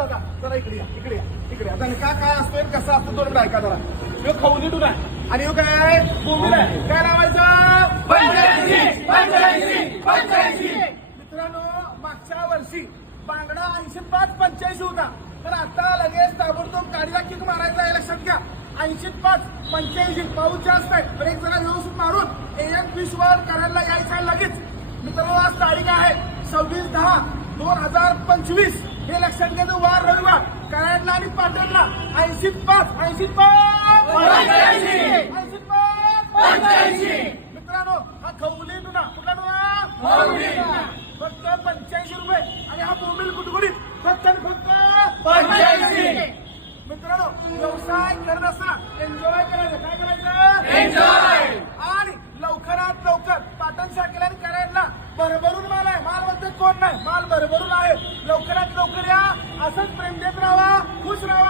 दादा जरा इकडे या इकडे या इकडे या दणका काय असतोय कसा असतो दोन मिनिट ऐका जरा ह्यो खवलीटून आहे आणि ह्यो काय बोंबील आहे काय लावायचं 85 मित्रांनो मागच्या वर्षी बांगडा 85-85 होता तर आता लगेच ताबडतोब गाडीला किक मारायचा आहे लक्षात घ्या 85-85 पाऊस जास्त आहे तर एक जरा व्यवस्थित मारून एएन फिश वर्ल्ड करायला यायचं आहे लगेच मित्रांनो आज तारीख आहे 26/10/2025 हे लक्षात घ्या वार रविवार कराडला आणि पाटणला 85-85 मित्रांनो हा खवली ना कुठला फक्त 85 रुपये आणि हा बोंबील गुटगुडीत फक्त आणि फक्त 85 मित्रांनो व्यवसाय करत असताना एन्जॉय करायचं काय करायचं एन्जॉय आणि लवकरात लवकर पाटण शाखेला आणि कराडला भरभरून माल आहे माल म्हणते कोण नाही माल भरभरून आहे लवकरात लवकर या असंच प्रेम देत राहा खुश राहा